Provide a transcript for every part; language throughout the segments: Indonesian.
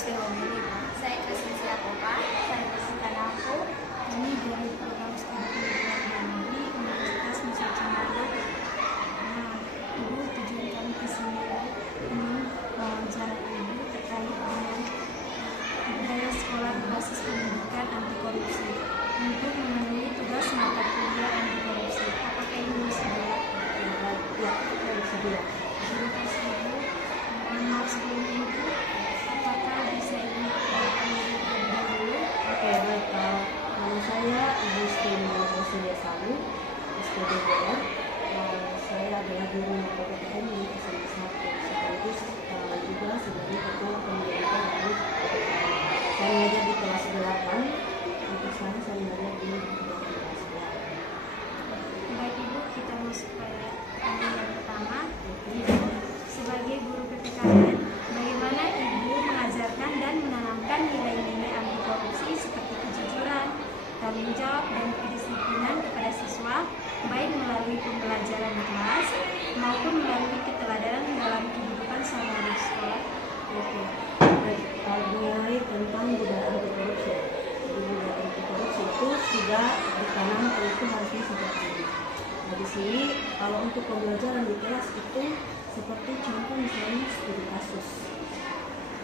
Kristen Omili. Saya Kristen Siakopa. Saya Jessica Nako. Kami dari program studi pendidikan luar negeri Universitas Nusa Tenggara. Nah, Ibu, tujuan kami ke sini ingin wawancara Ibu terkait dengan budaya sekolah berbasis pendidikan anti korupsi untuk memenuhi tugas mata kuliah anti korupsi. Apakah Ibu bersedia? Ya, saya bersedia. Terima kasih Ibu. Mohon maaf sebelumnya Ibu. Apakah bisa Ibu perkenalkan diri terlebih dahulu? Oke, baik. Nama saya Ibu Stimul Roselia Salu, SPDBR. Saya adalah guru mata PTN di SMP 1, sekaligus juga sebagai ketua pendidikan dari PTN. Saya mengajar di kelas 8. Untuk sekarang saya mengajar di kelas 8. Baik Ibu, kita masuk pada pertanyaan yang pertama. Ibu, sebagai guru PPKN, bagaimana Ibu mengajarkan dan menanamkan nilai-nilai anti korupsi seperti kejujuran, tanggung jawab, dan kedisiplinan kepada siswa, baik melalui pembelajaran di kelas maupun melalui keteladanan dalam kehidupan sehari-hari di sekolah? Oke, baik. Mengenai tentang budaya anti korupsi, budaya anti korupsi itu sudah ditanamkan itu harusnya sejak dini. Nah, di sini kalau untuk pembelajaran di kelas itu seperti contoh misalnya studi kasus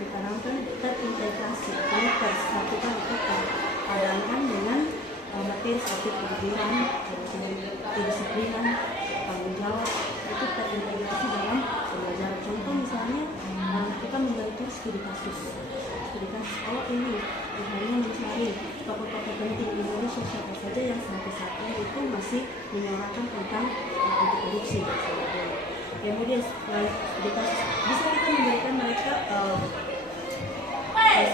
ditanamkan terintegrasi, artinya tersatukan atau terpadankan dengan materi seperti kejujuran, kedisiplinan, tanggung jawab itu terintegrasi dalam pembelajaran. Contoh misalnya kita membelajar studi kasus. Kalau ini hanya mencari tokoh-tokoh penting Indonesia siapa saja yang sampai saat ini itu masih menyuarakan tentang anti korupsi. Kemudian setelah studi kasus bisa kita memberikan mereka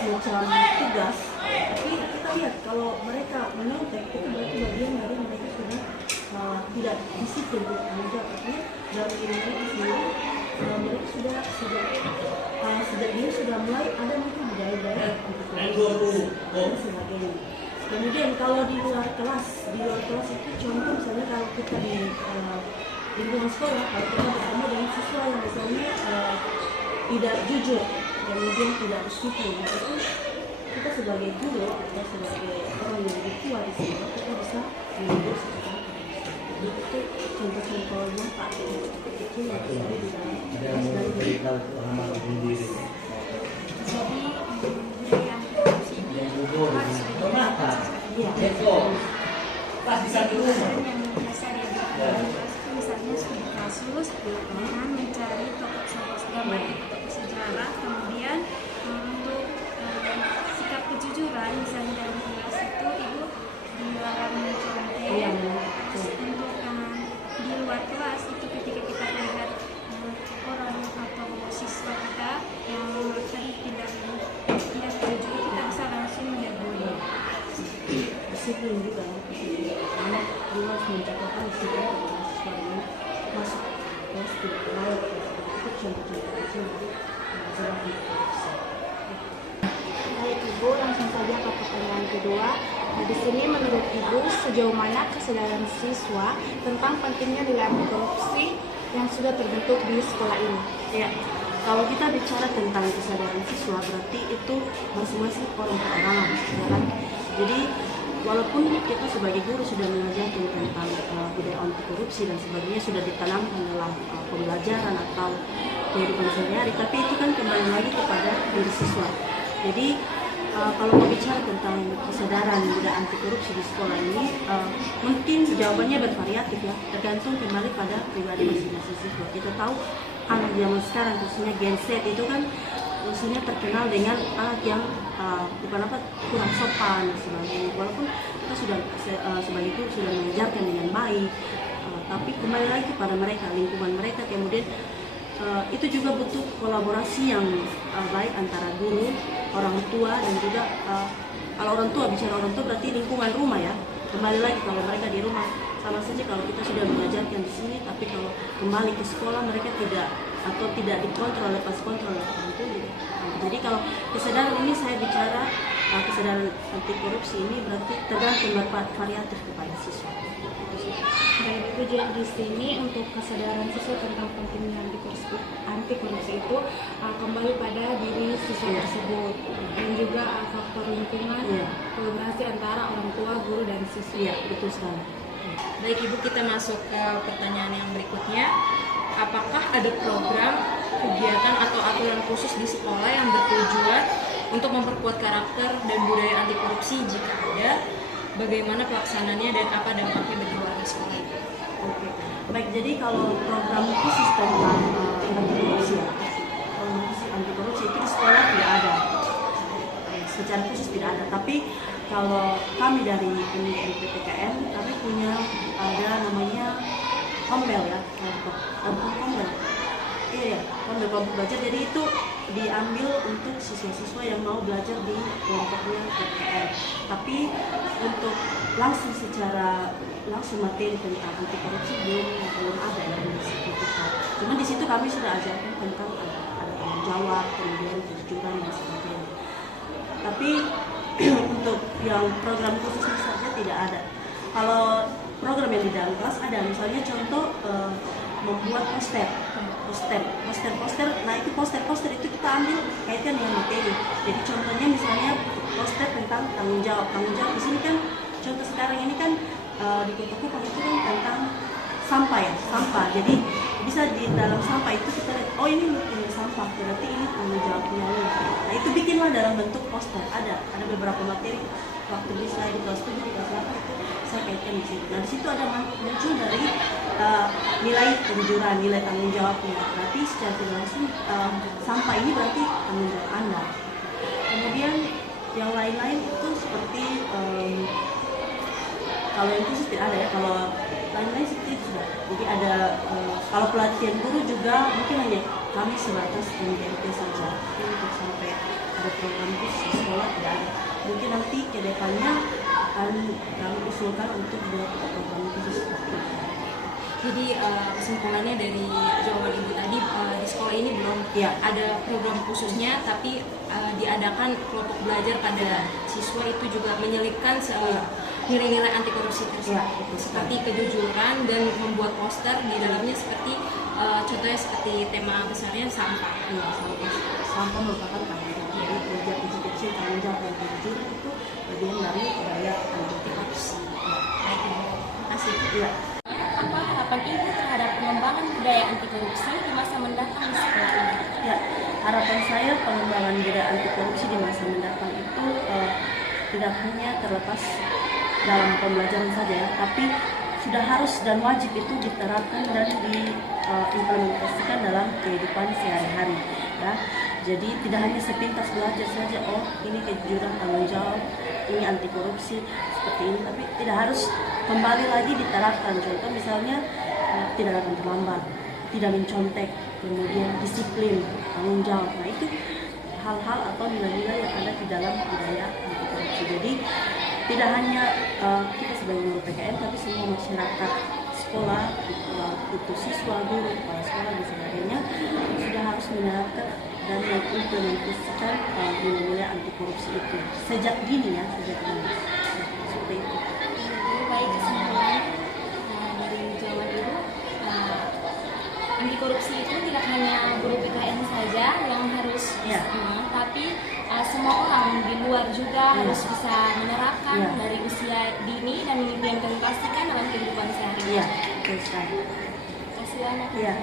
semacam tugas, tapi kita lihat kalau mereka menontek itu berarti bagian dari mereka sudah tidak disiplin untuk tanggung jawab. Artinya dalam diri mereka sendiri mereka sudah sejak dini sudah mulai ada mungkin budaya-budaya anti korupsi dan sebagainya. Kemudian kalau di luar kelas itu contoh misalnya kalau kita di lingkungan sekolah, kalau kita bersama dengan siswa yang misalnya tidak jujur, kemudian tidak disiplin, nah itu kita sebagai guru atau sebagai orang yang lebih tua di sini kita bisa menegur seperti itu. Itu contoh-contohnya Pak kecil yang terjadi di dalam kelas dan Jadi, budaya anti korupsi ini harus dilakukan. iya. Yang biasa diajarkan dalam kelas itu misalnya studi kasus dengan mencari tokoh gambar tokoh sejarah, kemudian untuk sikap kejujuran misalnya dalam kelas itu Ibu dilarang mencontek. Terus untuk di luar kelas itu ketika kita melihat orang atau siswa kita yang melakukan tidak jujur, kita bisa langsung menegur. Disiplin juga, anak juga harus mencontohkan disiplin kepada siswa dengan masuk kelas tidak layak. Itu contoh-contoh kecil dari pelajaran anti korupsi. Baik Ibu, langsung saja ke pertanyaan kedua. Nah, di sini menurut Ibu sejauh mana kesadaran siswa tentang pentingnya nilai anti korupsi yang sudah terbentuk di sekolah ini? Ya, kalau kita bicara tentang kesadaran siswa berarti itu masing-masing orang pengalaman, ya kan? Jadi walaupun kita sebagai guru sudah mengajarkan tentang budaya anti korupsi dan sebagainya sudah ditanamkan dalam pembelajaran atau kehidupan sehari-hari, tapi itu kan kembali lagi kepada diri siswa. Jadi kalau berbicara tentang kesadaran budaya anti korupsi di sekolah ini, mungkin jawabannya bervariatif ya, tergantung kembali pada pribadi masing-masing siswa. Kita tahu anak zaman sekarang, khususnya Gen Z itu kan khususnya terkenal dengan anak yang bukan apa kurang sopan dan sebagainya. Walaupun kita sudah sebagai guru sudah mengajarkan dengan baik, tapi kembali lagi kepada mereka, lingkungan mereka. Kemudian itu juga butuh kolaborasi yang baik antara guru, orang tua, dan juga kalau orang tua, bicara orang tua berarti lingkungan rumah ya. Kembali lagi kalau mereka di rumah sama saja kalau kita sudah mengajarkan di sini, tapi kalau kembali ke sekolah mereka tidak atau tidak dikontrol, lepas kontrol oleh orang tua. Jadi kalau kesadaran ini saya bicara kesadaran anti korupsi ini berarti tergantung variatif kepada siswa. Baik, itu jadi di sini untuk kesadaran siswa tentang pentingnya anti korupsi itu kembali pada diri siswa tersebut dan juga faktor lingkungan, kolaborasi antara orang tua, guru dan siswa. Iya, betul sekali. Baik Ibu, kita masuk ke pertanyaan yang berikutnya. Apakah ada program, kegiatan atau aturan khusus di sekolah yang bertujuan untuk memperkuat karakter dan budaya anti korupsi? Jika ada, bagaimana pelaksanaannya dan apa dampaknya bagi warga sekolah? Oke. Baik, jadi kalau program khusus tentang anti korupsi ya, program khusus anti korupsi itu di sekolah tidak ada, secara khusus tidak ada. Tapi kalau kami dari PPKN, kami punya ada namanya Kombel ya, kelompok Kombel. Iya, kelompok belajar. Jadi itu diambil untuk siswa-siswa yang mau belajar di kelompoknya PPKN. Tapi untuk langsung materi tentang anti korupsi belum ada ya di situ. Cuma di situ kami sudah ajarkan tentang ada tanggung jawab, kemudian kejujuran dan sebagainya. Tapi untuk yang program khususnya saja tidak ada. Kalau program yang di dalam kelas ada, misalnya contoh membuat poster. Nah itu poster itu kita ambil kaitan dengan materi. Jadi contohnya misalnya poster tentang tanggung jawab di sini kan contoh sekarang ini kan di Kota Kupang itu kan tentang sampah. Jadi bisa di dalam sampah itu kita lihat, oh ini sampah, berarti ini tanggung jawabnya. Nah itu bikinlah dalam bentuk poster. Ada beberapa materi waktu bisa di kelas 7, di kelas 8 itu saya kaitkan di situ. Nah di situ ada muncul dari nilai kejujuran, nilai tanggung jawabnya. Berarti secara tidak langsung sampah ini berarti tanggung jawab Anda. Kemudian yang lain-lain itu seperti kalau yang khusus tidak ada ya, kalau lain-lain seperti itu sudah. Jadi ada kalau pelatihan guru juga mungkin hanya kami sebatas MGMP saja. Tapi untuk sampai ada program khusus di sekolah tidak ada. Mungkin nanti ke depannya akan kami usulkan untuk buat program khusus seperti itu. Jadi kesimpulannya dari jawaban Ibu tadi, di sekolah ini belum ada program khususnya, tapi diadakan kelompok belajar pada siswa itu juga menyelipkan nilai-nilai anti korupsi tersebut, seperti kejujuran dan membuat poster di dalamnya seperti contohnya seperti tema besarnya sampah. Sampah merupakan tanggung jawab. Jadi kerja kecil tanggung jawab dan kejujuran itu bagian dari budaya anti korupsi. Baik Ibu, terima kasih. Iya. Apa harapan Ibu terhadap pengembangan budaya anti korupsi di masa mendatang di sekolah ini? Ya, harapan saya pengembangan budaya anti korupsi di masa mendatang itu tidak hanya terlepas dalam pembelajaran saja, tapi sudah harus dan wajib itu diterapkan dan diimplementasikan dalam kehidupan sehari-hari. Ya, jadi tidak hanya sepintas belajar saja, oh ini kejujuran, tanggung jawab, ini anti korupsi seperti ini, tapi tidak harus kembali lagi diterapkan. Contoh misalnya tidak akan terlambat, tidak mencontek, kemudian disiplin, tanggung jawab. Nah itu hal-hal atau nilai-nilai yang ada di dalam budaya anti korupsi. Jadi tidak hanya kita sebagai guru PKN, tapi semua masyarakat, sekolah, itu siswa, guru, kepala sekolah dan sebagainya sudah harus menerapkan dan mengimplementasikan nilai-nilai anti korupsi itu sejak dini ya, seperti itu. Baik, kesimpulan dari jawaban Ibu, anti korupsi itu tidak hanya guru PKN saja yang harus tapi semua orang di luar juga harus bisa menerapkan dari usia dini dan mengimplementasikan dalam kehidupan sehari-hari. Iya, betul sekali. Terima kasih banyak. Iya.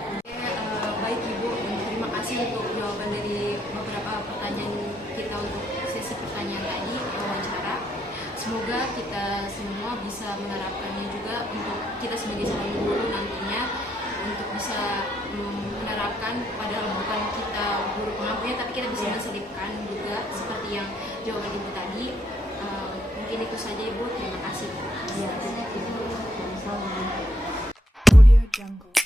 Baik Ibu, terima kasih untuk jawaban dari beberapa pertanyaan kita untuk sesi pertanyaan tadi, wawancara. Semoga kita semua bisa menerapkannya juga untuk kita sebagai calon guru nantinya, untuk bisa menerapkan, padahal bukan kita guru pengampunya, tapi kita bisa menselipkan juga seperti yang jawaban Ibu tadi. Mungkin itu saja Ibu, terima kasih. Iya, sama-sama. Audio Jungle.